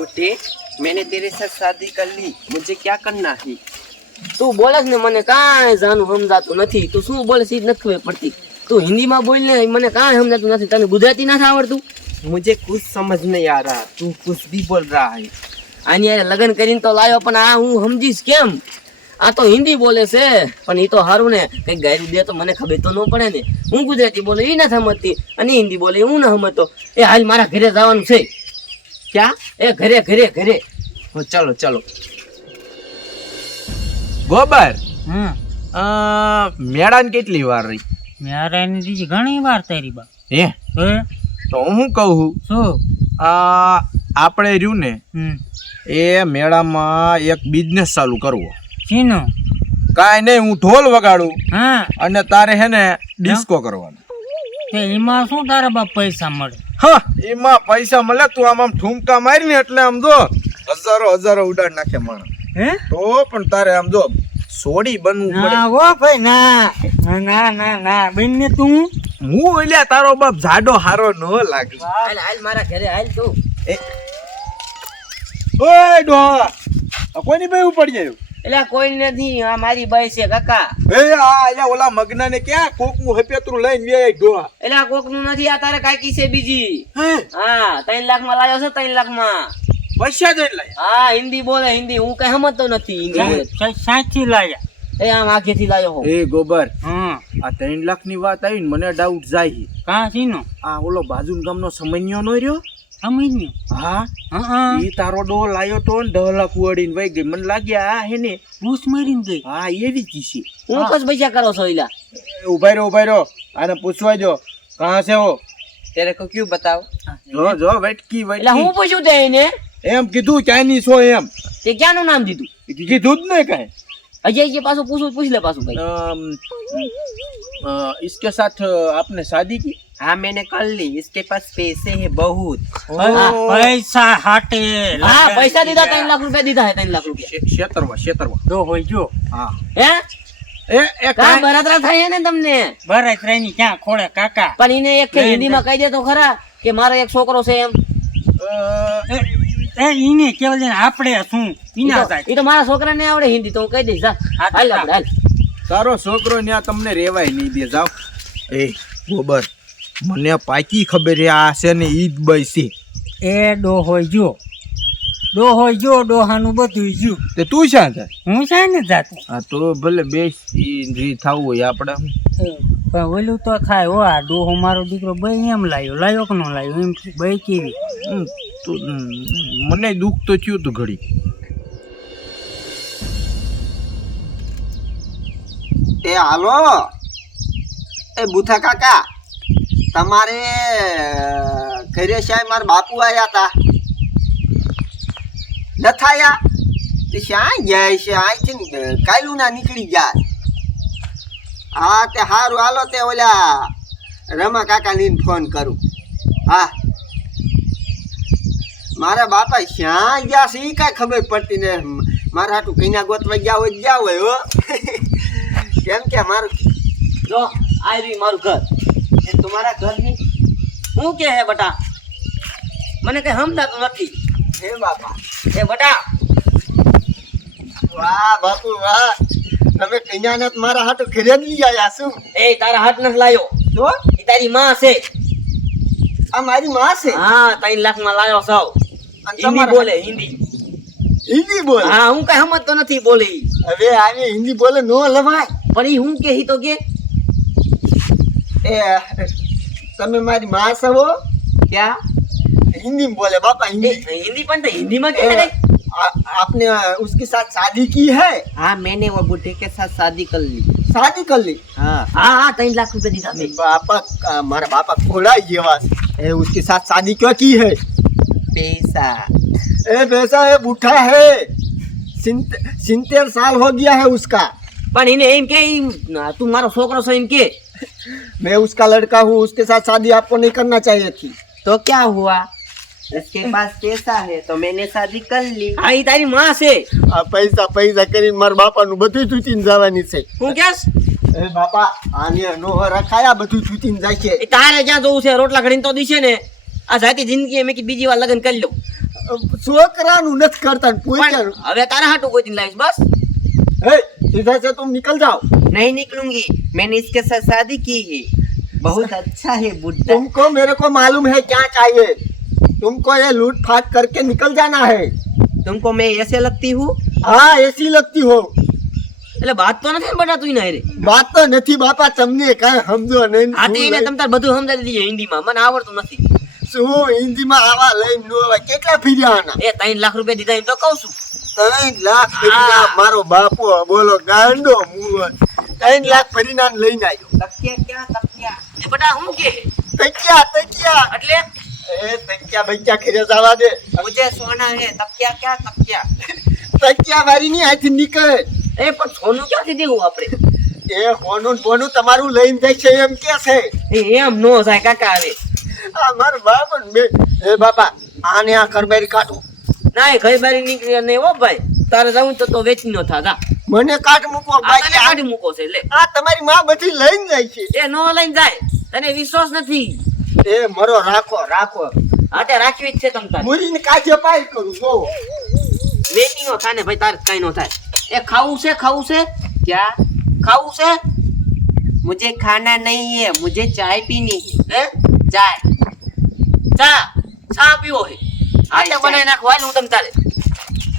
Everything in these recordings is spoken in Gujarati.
बूढ़े मैंने तेरे साथ शादी कर ली मुझे क्या करना है તું બોલે છે ને મને કાંઈ જાનું સમજાતું નથી તું શું બોલે છે ઈ જ નથી ખબર પડતી તું હિન્દીમાં બોલ ને મને કાંઈ સમજાતું નથી તને ગુજરાતી નથી આવડતું मुझे कुछ समझ नहीं आ रहा तू कुछ भी बोल रहा है આની હારે લગ્ન કરીને તો લાવ્યો પણ આ હું સમજીશ કેમ આ તો હિન્દી બોલે છે પણ એ તો સારું ને કઈ ગાયરું દે તો મને ખબર તો ન પડે ને હું ગુજરાતી બોલે એ નથી સમજતી અને હિન્દી બોલે હું ન સમજતો એ હાલ મારા ઘરે જવાનું છે ક્યાં? એ ઘરે ઘરે ઘરે. ચલો ચલો. ગોબર હમ. મેળાન કેટલી વાર રહી? મેળાની દીજી ઘણી વાર તારી બા. હે? તો હું કહું શું? આ આપણે રહ્યું ને એ મેળામાં એક બિઝનેસ ચાલુ કરવો. શીનો? કાંઈ નહીં હું ઢોલ વગાડું હા. અને તારે હે ને ડિસ્કો કરવાનો. એમાં શું તારા બાપ પૈસા મળે? હા. એમાં પૈસા મળે તું આમ આમ ઠુમકા મારી ને એટલે આમ જો હજારો હજારો ઉડાડ નાખે માણસ. હે? તો પણ તારે આમ જો સોડી બનવું પડે. ના ઓ ભાઈ ના. ના ના ના બેન તું? હું ઓલ્યા તારો બાપ જાડો હારો ન લાગે. હાલ હાલ મારા ઘરે હાલ તું ઓય ડો કોઈની ભાઈ ઉપડી ગયું? એટલે કોઈ નથી આ મારી બાઈ છે કાકા. એ આ એટલે ઓલા મગના ને ક્યાં કોકનું હપેતરું લઈને વે ડોહા એટલે આ કોકનું નથી આ તારે કાકી છે બીજી. હા? ત્રણ લાખમાં લાવ્યો છે ત્રણ લાખમાં પૈસા જઈને લાય? હા હિન્દી બોલે હિન્દી. હું કઈ સમજતો નથી હિન્દી સાચી લાયા. એ આમ આખેથી લાવ્યો હો. એ ગોબર. હા. આ ત્રણ લાખની વાત આવી ને મને ડાઉટ જાય કાં નો આ ઓલો બાજુ ગામનો સમન્યો નો રહ્યો? સમજ્યું હા હા હા એ તારો ડો લાયો તો ને દહ લાખ ઉડીને વહી ગઈ મને લાગ્યા આ હે ને પૂછ મારીને ગઈ હા એવી જ છે હું કસ પૈસા કરો છો ઇલા ઉભા રહ્યો ઉભા રહ્યો આને પૂછવા જો કહા છે હો तेरे को क्यों बताओ જો જો વેટકી એટલે હું વેટકી પૂછ્યું તે એને એમ કીધું ચાઇનીઝ હો એમ તે ક્યાંનું નામ દીધું કીધું જ ને કાંઈ અજય જે પાછું પૂછું પૂછ લે પાછું કઈ अम, अ, इसके साथ आपने शादी की हाँ मैंने कर ली इसके पास पैसे हैं बहुत હા, પૈસા હાટે હા પૈસા દીધા ત્રણ લાખ રૂપિયા દીધા હે ત્રણ લાખ રૂપિયા शे- शेतरवा शेतरवा જો હોય જો हाँ હે ए ए કા काय બરાતરા થાય ને તમને ભરાય ત્રણની ક્યાં ખોળે કાકા પણ એને એક કે હિન્દીમાં કહી દે તો ખરા કે મારો એક છોકરો છે એમ अ, એ ઈને કેવલ ને આપણે શું વિના થાય એ તો મારા છોકરાને આવડે હિન્દી તો હું કહી દઈશ જા હા, તો હાલ જા. આપણે, હાલ તારો છોકરો ત્યાં તમને રેવાય નહીં દે જાવ એ ગોબર મને પાકી ખબર છે આ છે ને ઈદ બઈ છે. એ ડો હોય જો. ડો હોય જો ડોહાનું બધું જો. તે તું શા છે હું છે ને જાતો. હા તો ભલે બેસી જી રી થવું હોય આપણે પણ ઓલું તો થાય હો આ ડોહો મારો દીકરો ભાઈ એમ લાવ્યો લાયો કે ન લાવ્યો એમ ભાઈ કેવી? તો મને દુઃખ તો થયું તું ઘડી. એ હાલો. એ બુથા કાકા. તમારે ઘરે શાય મારા બાપુ આવ્યા હતા લથાયા તે શ્યાં જાય છે અહીંથી કાયલું ના નીકળી ગયા હા, તે સારું હાલો તે ઓલા રમા કાકા લઈને ફોન કરું. હા. મારા બાપા શ્યાં ગયા છે એ કાંઈ ખબર પડતી ને મારા હાટું કઈના ગોતવા ગયા હોય ગયા હોય, હો. કેમ કે મારું, જો આવી રહ્યું મારું ઘર. એ તમારા ઘરની હું કે હે બટા? મને કઈ સમજાતું નથી. હે બાપા. હે બટા. વાહ બાપુ વાહ. તમે કન્યાને મારા હાથ ઘરે લઈ આવ્યા શું એ તારા હાથ નથી લાયો. જો. એ તારી માં છે. આ મારી માં છે? હા ત્રણ લાખમાં લાયો સાવ. અને હિન્દી બોલે હિન્દી. હિન્દી બોલે? હા હું કઈ સમજતો નથી બોલી. હવે આવી હિન્દી બોલે નો લવાય. પણ એ હું કે તો કે એ તમે મારી માં છો क्या हिंदी में बोले पापा ए, हिंदी हिंदी पण तो हिंदी में ए, क्या है आ- आपने उसके साथ शादी की है हाँ मैंने वो बूढ़े के साथ शादी कर ली शादी कर ली हाँ हाँ हाँ तीन लाख रुपए दीधा मैं पापा आ, हमारा पापा घोड़ा ही है बस ए, उसके साथ शादी क्यों की है पैसा ए वैसा है बूढ़ा है सिंत- सिंतेर साल हो गया है उसका પણ એને એમ કે ઈ- તું મારો છોકરો છો એમ કે मैं उसका लड़का हूँ उसके साथ शादी आपको नहीं करना चाहिए थी तो क्या हुआ इसके पास पैसा है तो मैंने शादी कर ली હા ઈ તારી માં છે આ પૈસા પૈસા કરીને મારા બાપાનું બધું છૂટીને જવાની છે હું કેસ એ બાપા આને નો રખાયા બધું છૂટીને જાય છે એ તારે ક્યાં જવું છે રોટલા ઘડીને તો દીશે ને આ જાતી જિંદગી મેં કે બીજી વાર લગ્ન કરી લઉં છોકરાનું નથી કરતા ને પોતાનું પણ હવે તારા હાટું કોઈ દી લાવીશ બસ हे सीधा से तुम निकल जाओ नहीं निकलूंगी मैंने इसके साथ शादी की है बहुत अच्छा है बुड्ढा तुमको मेरे को मालूम है क्या चाहिए तुमको ये लूट फाट करके निकल जाना है तुमको मैं ऐसे लगती हूँ हाँ ऐसी लगती हो એટલે વાત તો નથી ને બટા તું રે बात तो નથી બાપા તમને કાંઈ સમજો નહીં આ તે એને તમ તાર બધું સમજાવી દીધી હિન્દીમાં મને આવડતું નથી શું હિન્દીમાં આવા લઈને નો આવે કેટલા ફીર્યા આના એ ત્રણ લાખ રૂપિયા દીધા એમ તો કહું છું ત્રણ લાખ ફરીના મારો બાપો બોલો ગાંડો મુવો ત્રણ લાખ ભરી લઈને આવ્યો તકિયા ક્યાં તકિયા એ બધા શું કે તકિયા તકિયા એટલે એ તકિયા બકિયા ખેરે જવા દે મુજે સોના હે તકિયા ક્યાં તકિયા તકિયા મારી ની હાથી નીકળે એ પણ સોનું ક્યાંથી દેવું આપણે એ હોનું બોનું તમારું લઈને જાય છે એમ કે છે એમ નો થાય કાકા આવે આ માર બાપ મે એ બાપા આને આ કરબેરી કાઢો ના એ ઘઈ બારી નીકળી અને ઓ ભાઈ તારે જવું તો તો વેચી નો થા જા મને કાટ મૂકો બાકી કાઢી મૂકો છે લે. આ તમારી માં બધી લઈને જાય છે. એ નો લઈને જાય. તને વિશ્વાસ નથી. એ મરો રાખો રાખો. આતે રાખવી જ છે તમ તાર. મુરીને કાજે પાઈ કરું જો વેટી નો થાને ભાઈ તાર કઈ નો થાય. એ ખાવું છે ખાવું છે? ક્યાં? ખાવું છે? મુજે ખાના નહીં હે મુજે ચાય પીની હે. ચાય. ચા. ચા પીવો હે. આતે બનાવી નાખવાનું તમ તારે.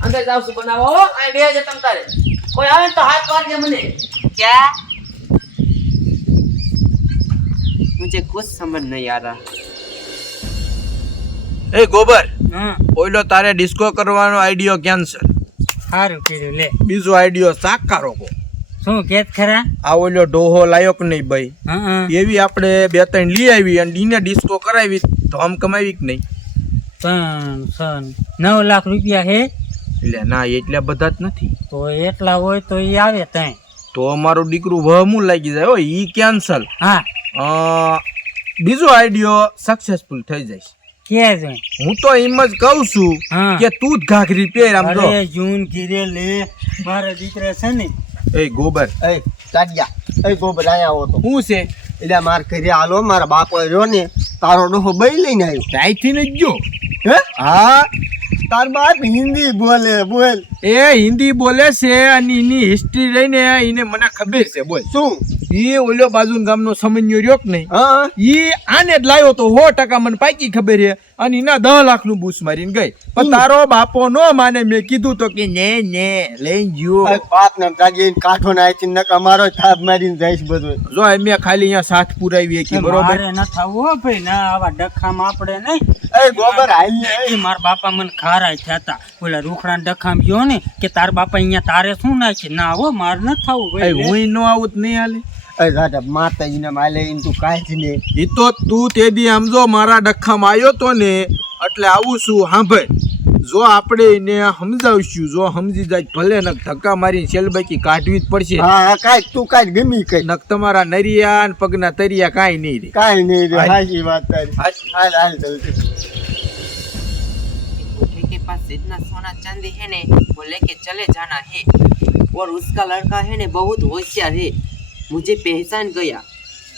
અંદર જાવ છું બનાવો આ બે જ તમ તારે. કોઈ સમજ નહીં આ રહા એ ગોબર ઓઈલો તારે ડિસ્કો કરવાનો આઈડિયો કેન્સલ સારું કીધું લે. બીજો આઈડિયો સાકા રોકો શું કેત ખરા? આ ઓઈલો ડોહો લાયો નહીં ભાઈ. એવી આપણે બે ત્રણ લઈ આવી અને ડીને ડિસ્કો કરાવી તો કમાવી કે નહીં. ત્રણ ત્રણ નવ લાખ રૂપિયા હે એટલે ના એટલા બધા જ નથી. તો એટલા હોય તો એ આવે ત્યાં તો અમારું દીકરું વહમું લાગી જાય હોય ઈ કેન્સલ હા. બીજો આઈડિયો સક્સેસફુલ થઈ જાય. કે છે? હું તો એમ જ કહું છું કે તું જ ઘાઘરી પહેર આમ તો. જૂન ઘીરે લે. મારા દીકરા છે ને. એ ગોબર. એ ચાડ્યા. એ ગોબર આયા આવો તો. શું છે? એટલે માર ઘરે હાલો મારા બાપો રહ્યો ને તારો ડોહો બઈ લઈને આવ્યો ત્યાંથી ને ગયો. હે? હા. તાર બાપ હિન્દી બોલે બોલ. એ હિન્દી બોલે છે અને એની હિસ્ટ્રી લઈને એને મને ખબર છે બોલ. શું? એ ઓલો બાજુ ગામનો સમન્યો રહ્યો કે નહીં? હા. ઈ આને જ લાવ્યો તો સો ટકા મને પાકી ખબર છે. અને એના દસ લાખનું બૂસ મારીને ગઈ. પણ તારો બાપો નો માને મેં કીધું તો કે ને ને લઈ ગયો. એ બાપ ના જાગીને કાઠો ના આવી નક અમારો થાપ મારીને જઈશ બધું. જો મેં ખાલી અહીંયા સાથ પુરાવી કે બરોબર? ન થવું હો ભાઈ ના આવા ડખામ આપણે નહીં. એ ગોબર હાલ મારા બાપા મને ખારા થયા હતા ઓલા રૂખડા ડખામ ગયો ને કે તાર બાપા અહીંયા તારે શું નાખી? ના હો મારે ન થાવું ભાઈ હું ન આવું જ નહીં હાલે. માતાજીને માલે ઈને તું કાઢ ને એ તો તું તે દી આમ જો મારા ડખામાં આવ્યો તો ને એટલે આવું છું સાંભળ જો આપણે એને સમજાવશું જો સમજી જાય ભલે નક ધક્કા મારીને સેલબાકી કાઢવી જ પડશે હા હા કાંઈક તું કાંઈક ગમી કઈ નક તમારા નરિયા ને પગના તરિયા કાંઈ નહીં રે કાંઈ નહીં રે હાલ. હાચી વાત તારી હાલ હાલ જલ્દી बूढ़े के पास जितना सोना चांदी है ने वो लेके चले जाना है और उसका लड़का है ने बहुत होशियार है मुझे पहचान गया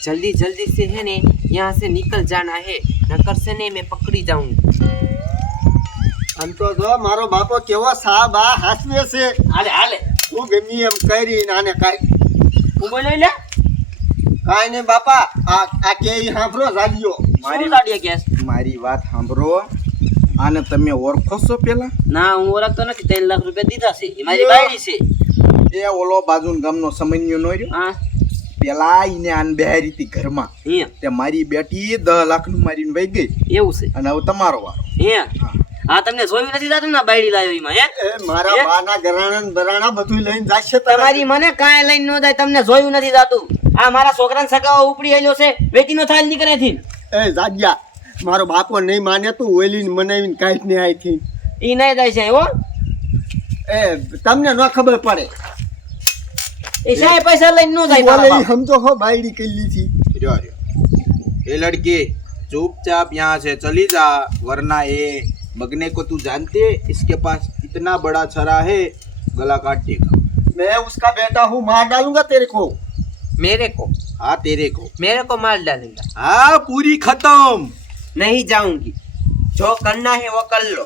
जल्दी जल्दी से है ने यहाँ से निकल जाना है नकर से ने मैं पकड़ी जाऊंगी આમ તો જો મારો બાપો કેવો સાબ આ હાસવે છે હાલે હાલે તું ગમી એમ કરીને આને કાંઈ હું બોલ્યો લે કાંઈ નહીં બાપા આ આ કે ઈ સાંભળો જાગ્યો મારી લાડીએ કેસ મારી વાત સાંભળો આને તમે ઓળખો છો પેલા ના હું ઓળખતો નથી ત્રણ લાખ રૂપિયા દીધા છે એ મારી બાયડી છે એ ઓલો બાજુ ગામનો સમન્યો નો રહ્યો હા પેલા ઈને આન બેહારી હતી ઘરમાં તે મારી બેટી દસ લાખનું મારીને વહી ગઈ. એવું છે. અને હવે તમારો વારો. હા. તમને જોયું નથી જાતું ના બાયડી લાવ્યો એમાં હે? મારા બાના ગરાણા બરાણા બધું લઈને જાશે તમારી મને કાંઈ લઈને ન જાય તમને જોયું નથી જાતું આ મારા છોકરાને સગાવો ઉપડી આલ્યો છે વેચી નો થાલ નીકળે થી એ જાગ્યા. મારો બાપો નહીં માને તું ઓલીને મનાવીને કાંઈ નહીં આવી થી એ નહીં જાય છે હો. એ તમને ન ખબર પડે. એસાએ પૈસા લઈને નો જાય બોલે હમ તો હો બાયડી કઈલી થી રહ્યો રહ્યો એ લડકી चुपचाप यहाँ से चली जा वरना ये मगने को तू जानते इसके पास इतना बड़ा छरा है गला काट देगा मैं उसका बेटा हूँ मार डालूँगा तेरे को। मेरे को? हाँ तेरे को। मेरे को मार डालूँगा। हाँ पूरी खत्म। नहीं जाऊँगी। जो करना है वो कर लो।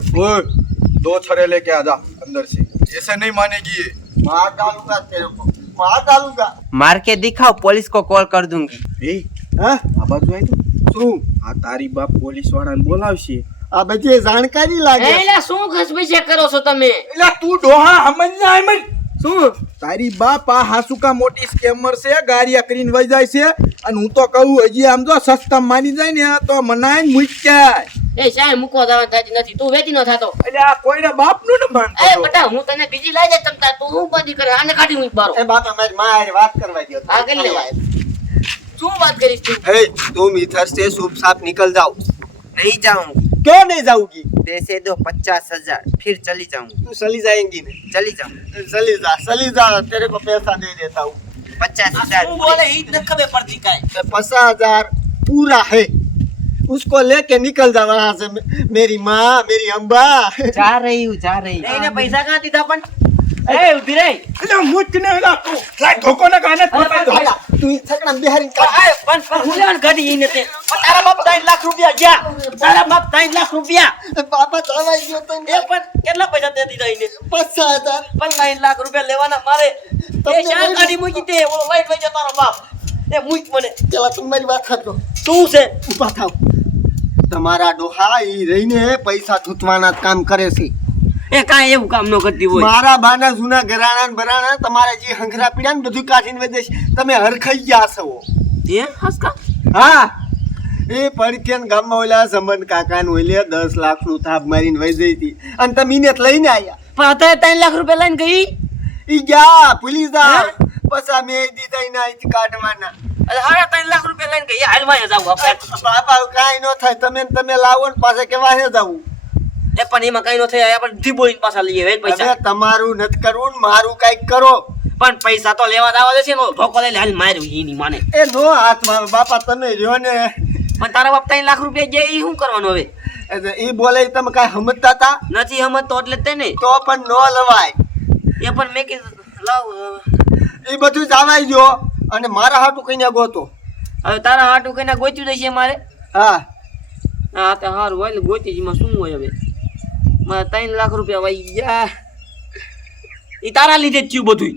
दो छरे लेके आ जा अंदर से। ऐसे नहीं मानेगी ये। मार डालूँगा तेरे को। मार डालूंगा मार के दिखाओ पुलिस को कॉल कर दूंगी એ હા આ બાજુ આવી તો શું આ તારી બાપ પોલીસ વાળાને બોલાવશે આ બધી જાણકારી લાગે એલા શું ખસબસિયા કરો છો તમે એટલે તું ડોહા સમજ ના સમજ શું તારી બાપ આ હાસુકા મોટી સ્કેમર છે ગાડિયા કરીને વહી જાય છે અને હું તો કહું હજી આમ જો સસ્તા માની જાય ને તો મનાય ને મૂક્યા એ શાય મૂકવા જવાનું થતી નથી તું વેચી ન થતો એટલે આ કોઈને બાપનું ન માનતો એ બટા હું તને બીજી લાઈ જાય તમતા તું હું બંધી કરે આને કાઢી મૂક બારો એ બાપા મારી મારે વાત કરવા દો હા, કરી લે. શું વાત કરીશ તું हे तुम इधर से चुप साफ निकल जाओ नहीं जाऊंगी क्यों नहीं जाऊंगी पैसे दो पचास हजार फिर चली जाऊंगी तू चली जाएंगी नहीं चली जाऊंगी चली जा चली जा तेरे को पैसा दे देता हूँ पचास हजार શું બોલે ઈ જ નથી ખબર પડતી કાંઈ पचास हजार पूरा है उसको लेके निकल जा वहां से मे- मेरी माँ मेरी अम्बा जा रही हूँ जा रही એને પૈસા ક્યાં દીધા પણ એ ઉભી રહી એટલે મૂક ને એલા તું લાય ધોકો ને કાને भाला, तू इन छकड़ा में बिहारी का પણ પણ હું લેવાનું કાઢી ઈને તે પણ તારા બાપ ત્રણ લાખ રૂપિયા ગયા તારા બાપ ત્રણ લાખ રૂપિયા पापा चला गयो तो એ પણ કેટલા પૈસા તે દીધા ઈને पचास हजार પણ ત્રણ લાખ રૂપિયા લેવાના મારે એ શા કાઢી મૂકી તે ઓલો લાઈટ વઈ તારો બાપ એ મૂક મને चला तुम मेरी बात कर लो શું છે ઉભા થાવ તમારા ડોહા ઈ રહીને પૈસા જ કામ કરે છે. એ કાંઈ એવું કામ ન કરતી હોય. મારા બાના જૂના ઘરાણા ભરાણા તમારા જે હંખરા પીડા ને બધું કાઢીને વધે છે. તમે હરખાઈ ગયા છો. એ? હસકા? હા. એ પડખેન ગામમાં ઓલા સંબંધ કાકા ને ઓલે દસ લાખનું થાપ મારીને વહી જઈ હતી. અને તમે એને લઈને આવ્યા પણ અત્યારે ત્રણ લાખ રૂપિયા લઈને ગઈ? ઈ ગયા પોલીસ પછી મેં દીધા એના કાઢવાના. હારા ત્રણ લાખ રૂપિયા લઈને ગઈ હાલમાં જાવ બાપા કાંઈ ન થાય. તમે તમે લાવો ને પાસે કેવા હે જવું એ પણ એમાં કઈ ન થાય આપણે ધી બોલીને પાછા લઈએ વેચ પૈસા. તમારું નથી કરવું ને મારું કંઈક કરો. પણ પૈસા તો લેવા દાવા છે ને ધોકો લઈને હાલ માર્યું એની માને. એ નો હાથમાં બાપા તમે રહ્યો ને. પણ તારા બાપ ત્રણ લાખ રૂપિયા જે એ શું કરવાનું હવે? એટલે એ બોલે તમે કાંઈ સમજતા હતા નથી સમજતો એટલે તે નહીં તો પણ નો લવાય. એ પણ મેં કીધું લાવ એ બધું જવાઈ ગયો. અને મારા હાટું કઈને ગોતો. હવે તારા હાટું કઈને ગોચ્યું છે મારે? હા. હા તો સારું હોય ગોતી જ. શું હોય હવે? મારે ત્રણ લાખ રૂપિયા વાઈ ગયા. એ તારા લીધે જ થયું બધું